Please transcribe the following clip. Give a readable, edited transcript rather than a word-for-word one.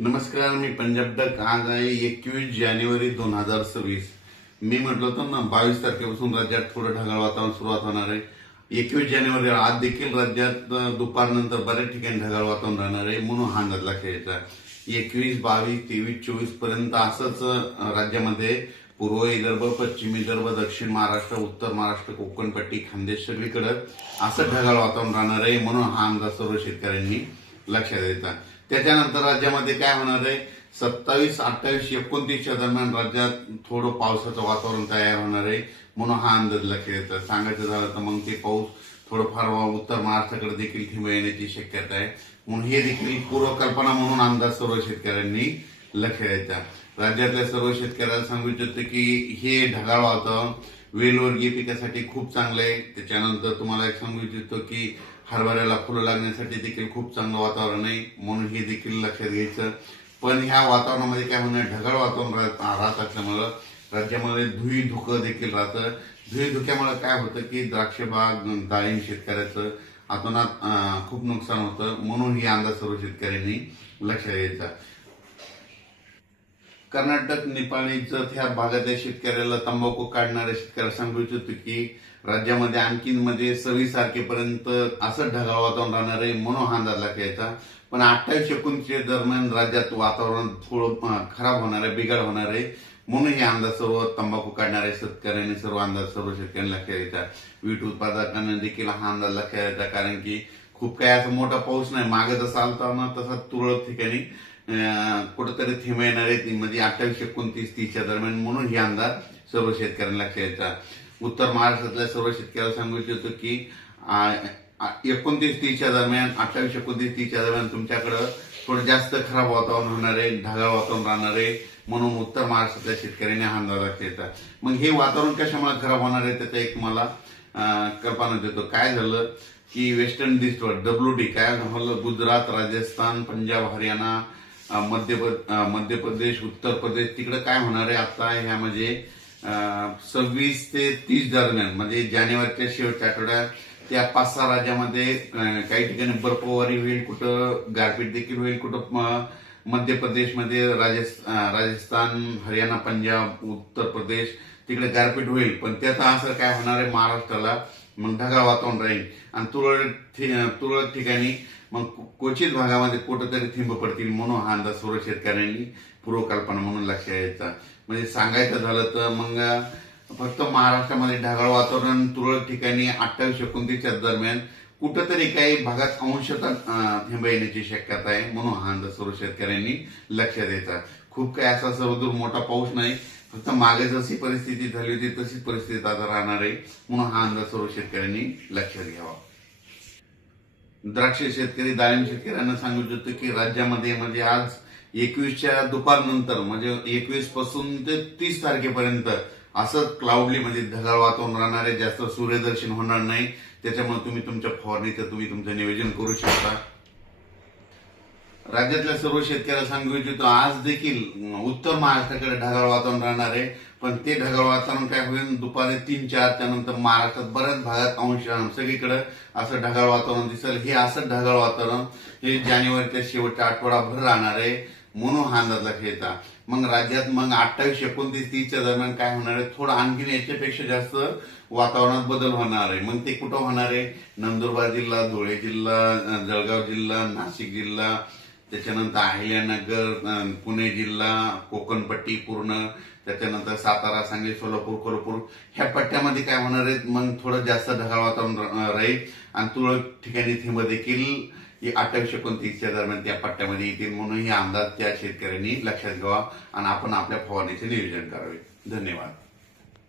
नमस्कार, मी पंजाब डक. आज आहे 21 जानेवारी 2026. मी म्हटलं होतं ना 22 तारखेपासून राज्यात थोडं ढगाळ वातावरण सुरुवात होणार आहे. 21 जानेवारी आज देखील राज्यात दुपारनंतर बऱ्याच ठिकाणी ढगाळ वातावरण राहणार आहे, म्हणून हा अंदाज लक्षात घ्यायचा. 21, 22, 23, 24 पर्यंत असंच राज्यामध्ये पूर्व विदर्भ, पश्चिम विदर्भ, दक्षिण महाराष्ट्र, उत्तर महाराष्ट्र, कोकणपट्टी, खानदेश सगळीकडे असं ढगाळ वातावरण राहणार आहे, म्हणून हा अंदाज सर्व शेतकऱ्यांनी लक्षात द्यायचा. त्याच्यानंतर राज्यामध्ये काय होणार आहे, 27, 28, 29च्या दरम्यान राज्यात थोडं पावसाचं वातावरण तयार होणार आहे, म्हणून हा अंदाज लक्षात येतं. सांगायचं झालं तर मग ते पाऊस थोडंफार उत्तर महाराष्ट्राकडे देखील ठिंब येण्याची शक्यता आहे, म्हणून हे देखील पूर्वकल्पना म्हणून अंदाज सर्व शेतकऱ्यांनी लक्षात द्यायचा. राज्यातल्या सर्व शेतकऱ्याला सांगू इच्छितो की हे ढगाळ वातावरण वेलवर्गीय पिकासाठी खूप चांगलं आहे. त्याच्यानंतर तुम्हाला एक सांगू इच्छितो की हरभऱ्याला फुलं लागण्यासाठी देखील खूप चांगलं वातावरण आहे, म्हणून हे देखील लक्षात घ्यायचं. पण ह्या वातावरणामध्ये काय होणार, ढगाळ वातावरण राहत असल्यामुळं राज्यामध्ये धुई धुकं देखील राहतं. धुई धुक्यामुळे काय होतं की द्राक्ष बाग, डाळिंब शेतकऱ्याचं अतोनात खूप नुकसान होतं, म्हणून ही अंदाज सर्व शेतकऱ्यांनी लक्षात घ्यायचा. कर्नाटक, नेपाळी जत ह्या भागातल्या शेतकऱ्याला, तंबाखू काढणाऱ्या शेतकऱ्याला सांगू इच्छितो की राज्यामध्ये आणखीन 26 तारखेपर्यंत असं ढगाळ वातावरण राहणार आहे, म्हणून हा अंदाज लक्षात. पण 28, 29 दरम्यान राज्यात वातावरण थोडं खराब होणार आहे, बिघाड होणार आहे, म्हणून हे अंदाज सर्व तंबाखू काढणाऱ्या शेतकऱ्यांनी सर्व शेतकऱ्यांनी लक्षात घ्यायचा. वीट उत्पादकांना देखील हा अंदाज लक्षात घ्यायचा, कारण की खूप काही असा मोठा पाऊस नाही, मागे जसा आलता ना तसा तुरळक ठिकाणी कुठेतरी थेंब येणार आहे, म्हणजे 28, 29, 30च्या दरम्यान, म्हणून ही अंदाज सर्व शेतकऱ्यांना लक्षात घ्यायचा. उत्तर महाराष्ट्रातल्या सर्व शेतकऱ्याला सांगू इच्छितो की 29, 30च्या दरम्यान, 28, 29, 30च्या दरम्यान तुमच्याकडं थोडं जास्त खराब वातावरण होणार आहे, ढगाळ वातावरण राहणार आहे, म्हणून उत्तर महाराष्ट्रातल्या शेतकऱ्यांनी हा अंदाज लक्षात घ्यायचा. मग हे वातावरण कशामुळे खराब होणार आहे त्याचा एक मला कल्पना देतो. काय झालं की वेस्टर्न डिस्टर्ब WD काय झालं, गुजरात, राजस्थान, पंजाब, हरियाणा, मध्य प्रदेश, उत्तर प्रदेश तिकडे काय होणार आहे आता ह्या म्हणजे 26 ते 30 दरम्यान, म्हणजे जानेवारीच्या शेवटच्या आठवड्यात त्या 5-6 राज्यामध्ये काही ठिकाणी बर्फवारी होईल, कुठं गारपीट देखील होईल, कुठं मध्य प्रदेशमध्ये, राजस्थान, हरियाणा, पंजाब, उत्तर प्रदेश तिकडे गारपीट होईल. पण त्याचा असर काय होणार आहे महाराष्ट्राला, मग ढगाळ वातावरण राहील आणि तुरळक ठिकाणी मग क्वचित भागामध्ये कुठंतरी थिंब पडतील, म्हणून हा अंदाज सर्व शेतकऱ्यांनी पूर्वकल्पना म्हणून लक्षात घ्यायचा. म्हणजे सांगायचं झालं तर मग फक्त महाराष्ट्रामध्ये ढगाळ वातावरण तुरळक ठिकाणी 28, 29च्या दरम्यान कुठंतरी काही भागात अंशतः थिंब येण्याची शक्यता आहे, म्हणून हा अंदाज सर्व शेतकऱ्यांनी लक्षात द्यायचा. खूप काही असा सर्वदूर मोठा पाऊस नाही, फक्त मागे जशी परिस्थिती झाली होती तशीच परिस्थिती आता राहणार आहे, म्हणून हा अंदाज सर्व शेतकऱ्यांनी लक्षात घ्यावा. द्राक्ष शेतकरी, डाळिंब शेतकऱ्यांना सांगू इच्छितो की राज्यामध्ये म्हणजे आज 21च्या दुपारनंतर, म्हणजे 21 पासून ते 30 तारखेपर्यंत असं क्लाउडली म्हणजे ढगाळ वातावरण राहणार आहे, जास्त सूर्यदर्शन होणार नाही, त्याच्यामुळे तुम्ही तुमच्या फवारणीचं तुमचं नियोजन करू शकता. राज्यातल्या सर्व शेतकऱ्याला सांगू इच्छितो आज देखील उत्तर महाराष्ट्राकडे ढगाळ वातावरण राहणार आहे, पण ते ढगाळ वातावरण काय होईल, दुपारी 3-4च्या नंतर महाराष्ट्रात बऱ्याच भागात सगळीकडे असं ढगाळ वातावरण दिसेल. हे असं ढगाळ वातावरण हे जानेवारीच्या शेवटच्या आठवडाभर राहणार आहे, म्हणून हा अंदाज लक्षात येता. मग राज्यात मग 28, 29, 30च्या दरम्यान काय होणार आहे, थोडं आणखीन याच्यापेक्षा जास्त वातावरणात बदल होणार आहे. मग ते कुठं होणार आहे, नंदुरबार जिल्हा, धुळे जिल्हा, जळगाव जिल्हा, नाशिक जिल्हा, त्याच्यानंतर अहिल्यानगर, पुणे जिल्हा, कोकणपट्टी पूर्ण, त्याच्यानंतर सातारा, सांगली, सोलापूर, कोल्हापूर ह्या पट्ट्यामध्ये काय होणार आहे, मग थोडं जास्त ढगाळ वातावरण राहील आणि तुरळक ठिकाणी थिंब देखील 28, 29च्या दरम्यान त्या पट्ट्यामध्ये येतील, म्हणून हे अंदाज त्या शेतकऱ्यांनी लक्षात घ्यावा आणि आपण आपल्या फवारणीचे नियोजन करावे. धन्यवाद.